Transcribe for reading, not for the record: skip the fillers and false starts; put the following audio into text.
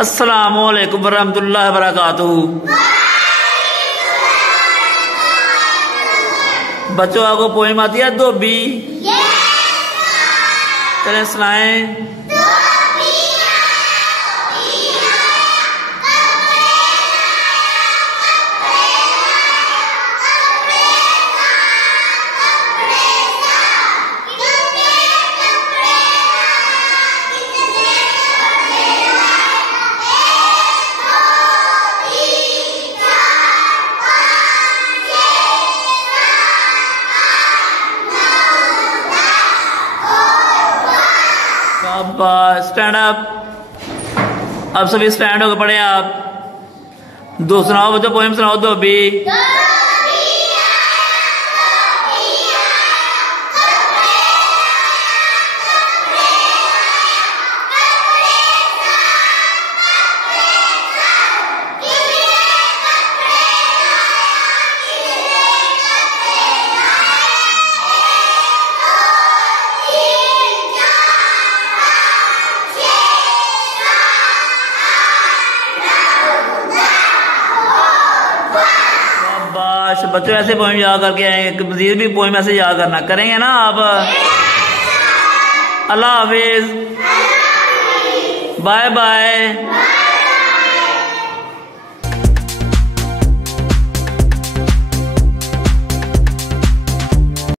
अस्सलामु अलैकुम वरहमतुल्लाहि वबरकातुहू। बच्चों आपको पोएम आती है धोबी? चलें सुनाएं। Stand up. अब सभी स्टैंड होकर पढ़े आप। दो सुनाओ बच्चों, पोएम सुनाओ धोबी। बच्चों ऐसे पोएम याद करके आए, मजीद भी पोएम ऐसे याद करना करेंगे ना आप। अल्लाह हाफिज, बाय बाय।